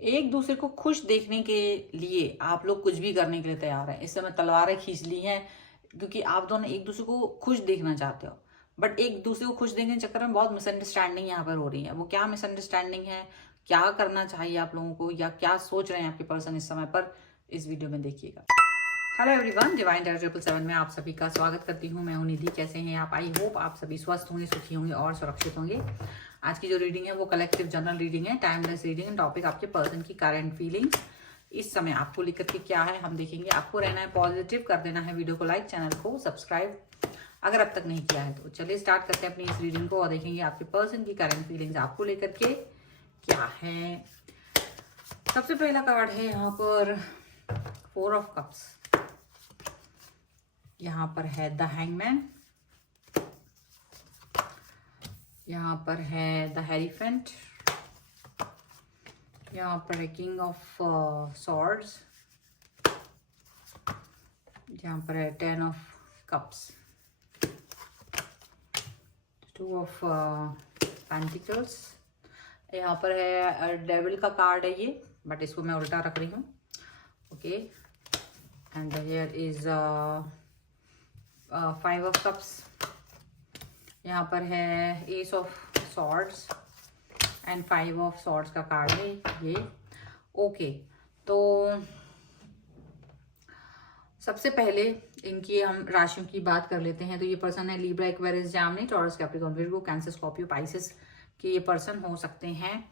एक दूसरे को खुश देखने के लिए आप लोग कुछ भी करने के लिए तैयार हैं। इस समय तलवारें खींच ली हैं क्योंकि आप दोनों एक दूसरे को खुश देखना चाहते हो। बट एक दूसरे को खुश देखने के चक्कर में बहुत मिसअंडरस्टैंडिंग यहाँ पर हो रही है। वो क्या मिसअंडरस्टैंडिंग है, क्या करना चाहिए आप लोगों को, या क्या सोच रहे हैं आपके पर्सन इस समय पर, इस वीडियो में देखिएगा। हेलो एवरीवन, डिवाइन डायर 777 में आप सभी का स्वागत करती हूँ। मैं हूँ निधि। कैसे हैं आप? आई होप आप सभी स्वस्थ होंगे, सुखी होंगे और सुरक्षित होंगे। आज की जो रीडिंग है वो कलेक्टिव जनरल रीडिंग है, टाइमलेस रीडिंग। टॉपिक आपके पर्सन की करंट फीलिंग्स इस समय आपको लेकर के क्या है हम देखेंगे। आपको रहना है पॉजिटिव, कर देना है वीडियो को लाइक, चैनल को सब्सक्राइब अगर अब तक नहीं किया है तो। चलिए स्टार्ट करते हैं अपनी इस रीडिंग को और देखेंगे आपके पर्सन की करंट फीलिंग्स आपको लेकर के क्या है। सबसे पहला कार्ड है यहाँ पर 4 ऑफ कप्स। यहाँ पर है द हैंगमैन, यहाँ पर है द हेरीफेंट, यहाँ पर है किंग ऑफ सॉर्ड्स, यहाँ पर है 10 ऑफ कप्स, 2 ऑफ पेंटिकल्स, यहाँ पर है डेविल का कार्ड है ये, बट इसको मैं उल्टा रख रही हूँ। Okay, and here is 5 of cups, यहाँ पर है S of swords and 5 of swords का कार्ड है ये। ओके, तो सबसे पहले इनकी हम राशियों की बात कर लेते हैं। तो ये पर्सन है Libra, Aquarius, Gemini, taurus, Capricorn, Virgo, cancer, Scorpio, Pisces के ये पर्सन हो सकते हैं।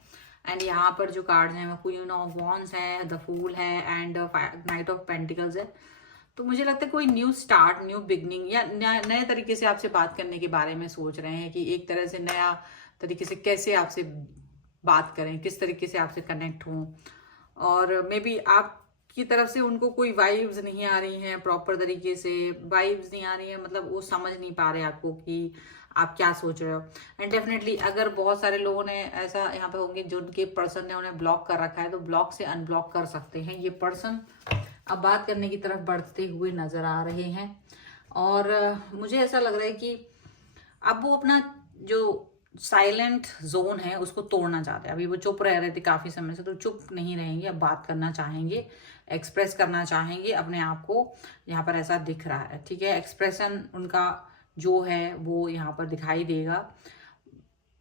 एंड यहाँ पर जो कार्ड्स हैं वो क्वीन ऑफ वॉन्ड्स है, द फूल है एंड नाइट ऑफ पेंटिकल्स है। तो मुझे लगता है कोई न्यू स्टार्ट, न्यू बिगनिंग या नए तरीके से आपसे बात करने के बारे में सोच रहे हैं कि एक तरह से नया तरीके से कैसे आपसे बात करें, किस तरीके से आपसे कनेक्ट हों। और मे बी आपकी तरफ से उनको कोई वाइब्स नहीं आ रही हैं, प्रॉपर तरीके से वाइब्स नहीं आ रही हैं, मतलब वो समझ नहीं पा रहे आपको कि आप क्या सोच रहे हो। एंड डेफिनेटली अगर बहुत सारे लोगों ने ऐसा यहाँ पे होंगे जो उनके पर्सन ने उन्हें ब्लॉक कर रखा है, तो ब्लॉक से अनब्लॉक कर सकते हैं। ये पर्सन अब बात करने की तरफ बढ़ते हुए नजर आ रहे हैं और मुझे ऐसा लग रहा है कि अब वो अपना जो साइलेंट जोन है उसको तोड़ना चाहते हैं। अभी वो चुप रह रहे थे काफी समय से, तो चुप नहीं रहेंगे, अब बात करना चाहेंगे, एक्सप्रेस करना चाहेंगे अपने आप को। यहाँ पर ऐसा दिख रहा है, ठीक है। एक्सप्रेशन उनका जो है वो यहाँ पर दिखाई देगा।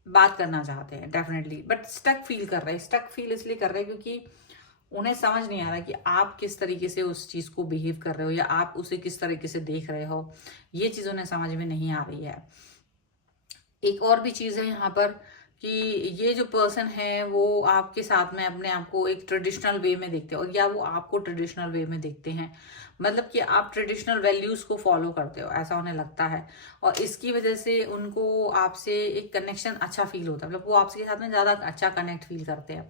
बात करना चाहते हैं डेफिनेटली, बट स्टक फील कर रहे हैं। स्टक फील इसलिए कर रहे हैं क्योंकि उन्हें समझ नहीं आ रहा कि आप किस तरीके से उस चीज को बिहेव कर रहे हो या आप उसे किस तरीके से देख रहे हो। ये चीज उन्हें समझ में नहीं आ रही है। एक और भी चीज है यहाँ पर कि ये जो पर्सन है वो आपके साथ में अपने आप को एक ट्रेडिशनल वे में देखते हैं, और या वो आपको ट्रेडिशनल वे में देखते हैं। मतलब कि आप ट्रेडिशनल वैल्यूज को फॉलो करते हो, ऐसा उन्हें लगता है। और इसकी वजह से उनको आपसे एक कनेक्शन अच्छा फील होता है, मतलब वो आपके साथ में ज्यादा अच्छा कनेक्ट फील करते हैं।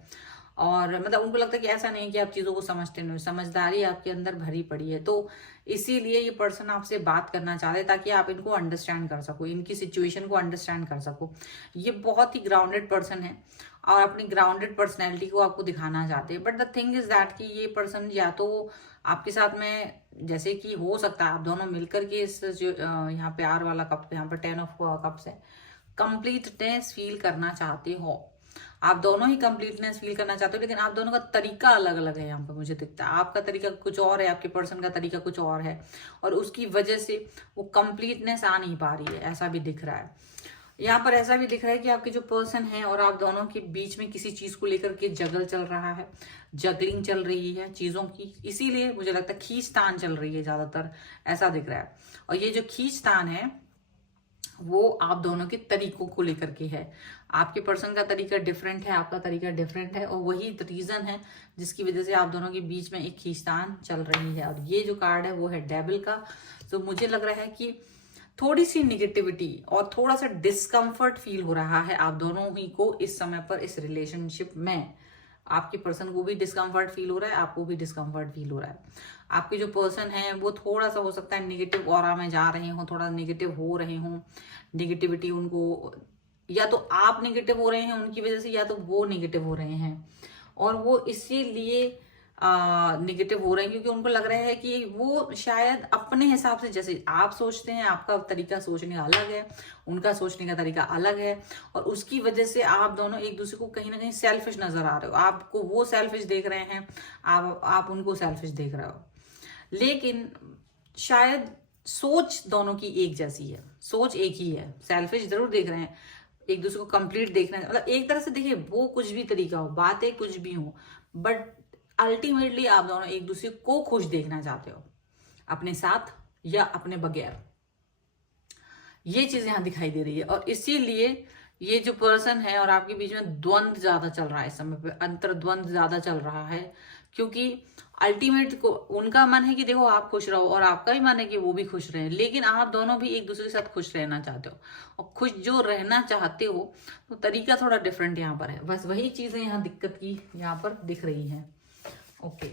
और मतलब उनको लगता है कि ऐसा नहीं कि आप चीजों को समझते नहीं, समझदारी आपके अंदर भरी पड़ी है। तो इसीलिए ये पर्सन आपसे बात करना चाह रहे हैं ताकि आप इनको अंडरस्टैंड कर सको, इनकी सिचुएशन को अंडरस्टैंड कर सको। ये बहुत ही ग्राउंडेड पर्सन है और अपनी ग्राउंडेड पर्सनैलिटी को आपको दिखाना चाहते हैं। But the thing is that कि ये पर्सन या तो आपके साथ में, जैसे कि हो सकता है आप दोनों मिलकर के इस जो यहाँ प्यार वाला कप, यहाँ पर 10 ऑफ कप्स है, कंप्लीटनेस फील करना चाहते हो। आप दोनों ही कंप्लीटनेस फील करना चाहते हो, लेकिन आप दोनों का तरीका अलग अलग है। यहाँ पे मुझे दिखता है आपका तरीका कुछ और है, आपके पर्सन का तरीका कुछ और है, और उसकी वजह से वो कंप्लीटनेस आ नहीं पा रही है, ऐसा भी दिख रहा है। यहाँ पर ऐसा भी दिख रहा है कि आपके जो पर्सन है और आप दोनों के बीच में किसी चीज को लेकर के जगल चल रहा है, जगलिंग चल रही है चीजों की। इसीलिए मुझे लगता है खींचतान चल रही है ज्यादातर, ऐसा दिख रहा है। और ये जो खींचतान है वो आप दोनों के तरीकों को लेकर के है। आपके पर्सन का तरीका डिफरेंट है, आपका तरीका डिफरेंट है, और वही रीजन है जिसकी वजह से आप दोनों के बीच में एक खींचतान चल रही है। और ये जो कार्ड है वो है डेविल का। तो मुझे लग रहा है कि थोड़ी सी निगेटिविटी और थोड़ा सा डिस्कम्फर्ट फील हो रहा है आप दोनों ही को इस समय पर इस रिलेशनशिप में। आपके पर्सन को भी डिस्कम्फर्ट फील हो रहा है, आपको भी डिस्कम्फर्ट फील हो रहा है। आपके जो पर्सन है वो थोड़ा सा हो सकता है निगेटिव ऑरा में जा रहे हो, थोड़ा निगेटिव हो रहे हो। निगेटिविटी उनको, या तो आप निगेटिव हो रहे हैं उनकी वजह से, या तो वो निगेटिव हो रहे हैं। और वो इसीलिए निगेटिव हो रहे हैं, क्योंकि उनको लग रहा है कि वो शायद अपने हिसाब से, जैसे आप सोचते हैं, आपका तरीका सोचने का अलग है, उनका सोचने का तरीका अलग है, और उसकी वजह से आप दोनों एक दूसरे को कहीं ना कहीं सेल्फिश नजर आ रहे हो। आपको वो सेल्फिश देख रहे हैं, आप उनको सेल्फिश देख रहे हो, लेकिन शायद सोच दोनों की एक जैसी है, सोच एक ही है। सेल्फिश जरूर देख रहे हैं, एक दूसरे को कंप्लीट देखना है, मतलब एक तरह से देखिए, वो कुछ भी तरीका हो, बातें कुछ भी हो, बट अल्टीमेटली आप दोनों एक दूसरे को खुश देखना चाहते हो, अपने साथ या अपने बगैर। ये चीज यहां दिखाई दे रही है, और इसीलिए ये जो पर्सन है और आपके बीच में द्वंद्व ज्यादा चल रहा है इस समय पे, अंतर द्वंद्व ज्यादा चल रहा है, क्योंकि अल्टीमेट को उनका मन है कि देखो आप खुश रहो, और आपका भी मन है कि वो भी खुश रहे, लेकिन आप दोनों भी एक दूसरे के साथ खुश रहना चाहते हो, और खुश जो रहना चाहते हो तो तरीका थोड़ा डिफरेंट यहाँ पर है। बस वही चीजें यहाँ दिक्कत की यहाँ पर दिख रही हैं। ओके,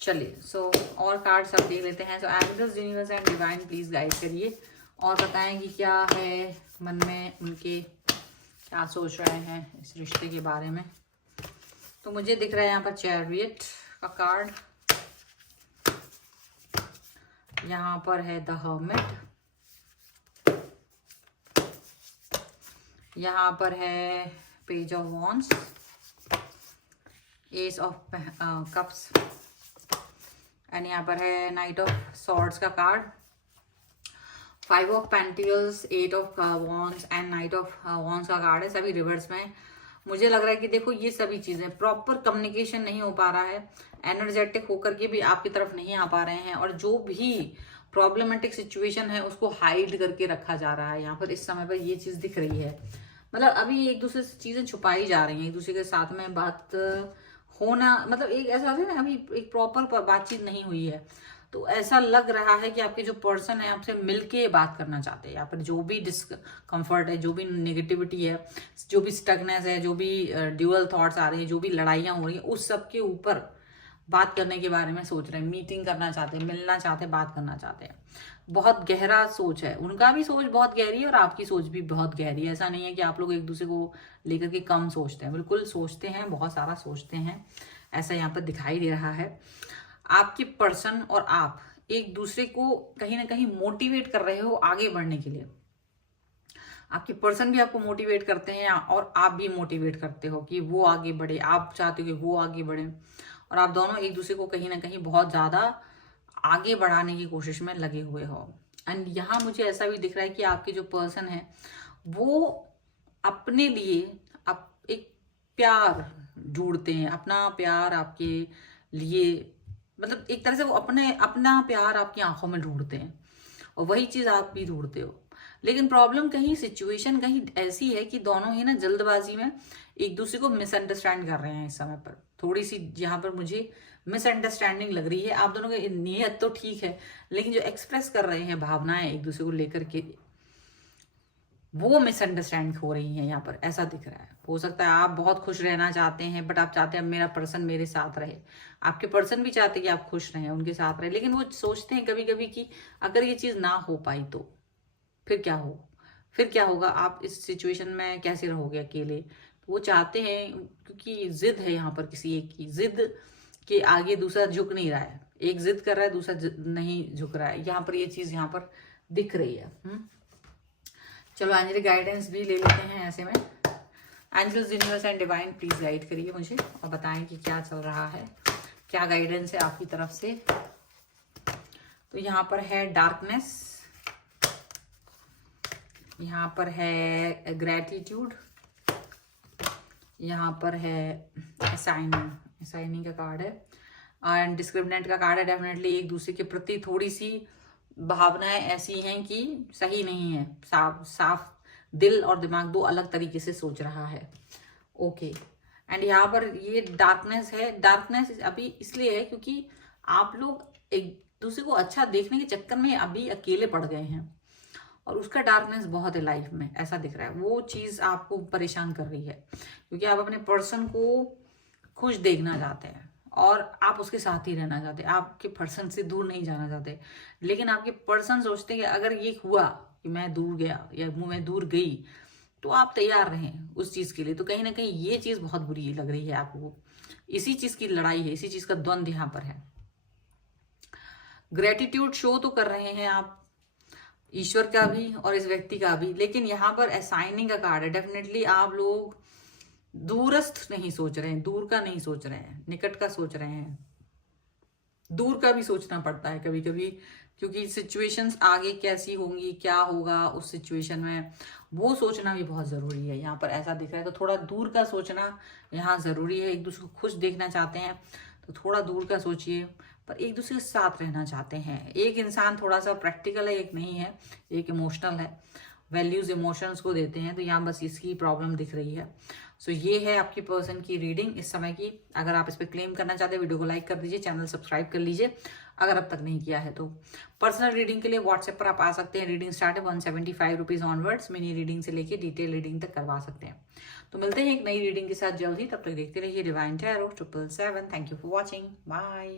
चलिए, सो और कार्ड्स आप देख लेते हैं। So angels, universe and divine please guide करिए और बताएं कि क्या है मन में उनके, क्या सोच रहे हैं इस रिश्ते के बारे में। तो मुझे दिख रहा है यहाँ पर चैरियट का कार्ड, यहाँ पर है द हर्मिट, यहाँ पर है page of wands, S of cups, and यहाँ पर है नाइट ऑफ सॉर्ड्स का card, 5 of pentacles, 8 of wands and night of wands का कार्ड है, सभी रिवर्स में। मुझे लग रहा है कि देखो ये सभी चीजें प्रॉपर कम्युनिकेशन नहीं हो पा रहा है, एनर्जेटिक होकर के भी आपकी तरफ नहीं आ पा रहे हैं, और जो भी प्रॉब्लमेटिक सिचुएशन है उसको हाइड करके रखा जा रहा है यहाँ पर इस समय पर। ये चीज दिख रही है, मतलब अभी एक दूसरे से चीजें छुपाई जा रही हैं, एक दूसरे के साथ में बात होना, मतलब एक ऐसा है ना, अभी एक प्रॉपर बातचीत नहीं हुई है, तो ऐसा लग रहा है कि आपके जो पर्सन है आपसे मिलके बात करना चाहते हैं। यहाँ पर जो भी डिस्कम्फर्ट है, जो भी नेगेटिविटी है, जो भी स्टकनेस है, जो भी ड्यूअल थॉट्स आ रहे हैं, जो भी लड़ाइयाँ हो रही हैं, उस सब के ऊपर बात करने के बारे में सोच रहे हैं, मीटिंग करना चाहते हैं, मिलना चाहते हैं, बात करना चाहते हैं। बहुत गहरा सोच है, उनका भी सोच बहुत गहरी है और आपकी सोच भी बहुत गहरी है। ऐसा नहीं है कि आप लोग एक दूसरे को लेकर के कम सोचते हैं, बिल्कुल सोचते हैं, बहुत सारा सोचते हैं, ऐसा यहाँ पर दिखाई दे रहा है। आपके पर्सन और आप एक दूसरे को कहीं ना कहीं मोटिवेट कर रहे हो आगे बढ़ने के लिए। आपके पर्सन भी आपको मोटिवेट करते हैं और आप भी मोटिवेट करते हो कि वो आगे बढ़े, आप चाहते हो कि वो आगे बढ़े, और आप दोनों एक दूसरे को कहीं ना कहीं बहुत ज्यादा आगे बढ़ाने की कोशिश में लगे हुए हो। एंड यहाँ मुझे ऐसा भी दिख रहा है कि आपके जो पर्सन है वो अपने लिए एक प्यार ढूंढते हैं, अपना प्यार आपके लिए, मतलब एक तरह से वो अपना प्यार आपकी आंखों में ढूंढते हैं, और वही चीज आप भी ढूंढते हो। लेकिन प्रॉब्लम कहीं, सिचुएशन कहीं ऐसी है कि दोनों ही ना जल्दबाजी में एक दूसरे को मिसअंडरस्टैंड कर रहे हैं इस समय पर। थोड़ी सी यहाँ पर मुझे मिसअंडरस्टैंडिंग लग रही है। आप दोनों की नीयत तो ठीक है, लेकिन जो एक्सप्रेस कर रहे हैं भावनाएं एक दूसरे को लेकर के, वो मिसअंडरस्टैंड हो रही है यहाँ पर, ऐसा दिख रहा है। हो सकता है आप बहुत खुश रहना चाहते हैं, बट आप चाहते हैं मेरा पर्सन मेरे साथ रहे, आपके पर्सन भी चाहते हैं कि आप खुश रहें, उनके साथ रहे, लेकिन वो सोचते हैं कभी कभी कि अगर ये चीज ना हो पाई तो फिर क्या हो, फिर क्या होगा, आप इस सिचुएशन में कैसे रहोगे अकेले। तो वो चाहते हैं, क्योंकि जिद है यहाँ पर, किसी एक की जिद के आगे दूसरा झुक नहीं रहा है, एक जिद कर रहा है, दूसरा नहीं झुक रहा है, यहाँ पर ये चीज यहाँ पर दिख रही है। चलो एंजलिक गाइडेंस भी ले लेते हैं ऐसे में। Angels, universe and divine please guide करिए मुझे और बताएं कि क्या चल रहा है, क्या गाइडेंस है आपकी तरफ से। तो यहाँ पर है डार्कनेस, यहाँ पर है ग्रेटिट्यूड, यहाँ पर है असाइनिंग का कार्ड है, एंड डिस्क्रिमिनेंट का कार्ड है। डेफिनेटली एक दूसरे के प्रति थोड़ी सी भावनाएं ऐसी हैं कि सही नहीं है, साफ दिल और दिमाग दो अलग तरीके से सोच रहा है। ओके, एंड यहाँ पर ये डार्कनेस है। डार्कनेस अभी इसलिए है क्योंकि आप लोग एक दूसरे को अच्छा देखने के चक्कर में अभी अकेले पड़ गए हैं, और उसका डार्कनेस बहुत है लाइफ में, ऐसा दिख रहा है। वो चीज आपको परेशान कर रही है क्योंकि आप अपने पर्सन को खुश देखना चाहते हैं और आप उसके साथ ही रहना चाहते हैं, आपके पर्सन से दूर नहीं जाना चाहते। लेकिन आपके पर्सन सोचते हैं कि अगर ये हुआ कि मैं दूर गया या मैं दूर गई तो आप तैयार रहें उस चीज के लिए। तो कहीं ना कहीं ये चीज बहुत बुरी लग रही है आपको, इसी चीज की लड़ाई है, इसी चीज का द्वंद यहाँ पर है। ग्रेटिट्यूड शो तो कर रहे हैं आप ईश्वर का भी और इस व्यक्ति का भी, लेकिन यहाँ पर असाइनिंग का कार्ड है। डेफिनेटली आप लोग दूरस्थ नहीं सोच रहे हैं, दूर का नहीं सोच रहे हैं, निकट का सोच रहे हैं। दूर का भी सोचना पड़ता है कभी कभी, क्योंकि सिचुएशंस आगे कैसी होंगी, क्या होगा उस सिचुएशन में, वो सोचना भी बहुत जरूरी है। यहाँ पर ऐसा दिख रहा है, तो थोड़ा दूर का सोचना यहाँ जरूरी है। एक दूसरे को खुश देखना चाहते हैं तो थोड़ा दूर का सोचिए, पर एक दूसरे के साथ रहना चाहते हैं। एक इंसान थोड़ा सा प्रैक्टिकल है, एक नहीं है, एक इमोशनल है, वैल्यूज इमोशंस को देते हैं। तो यहाँ बस इसकी प्रॉब्लम दिख रही है। सो ये है आपकी पर्सन की रीडिंग इस समय की। अगर आप इस पर क्लेम करना चाहते हैं, वीडियो को लाइक कर दीजिए, चैनल सब्सक्राइब कर लीजिए अगर अब तक नहीं किया है तो। पर्सनल रीडिंग के लिए व्हाट्सएप पर आप आ सकते हैं। रीडिंग स्टार्ट है 175 रुपीज ऑनवर्ड्स। मिनी रीडिंग से लेके डिटेल रीडिंग तक करवा सकते हैं। तो मिलते हैं एक नई रीडिंग के साथ जल्द ही, तब तक देखते रहिए divine tarot 777। Thank you for watching, bye.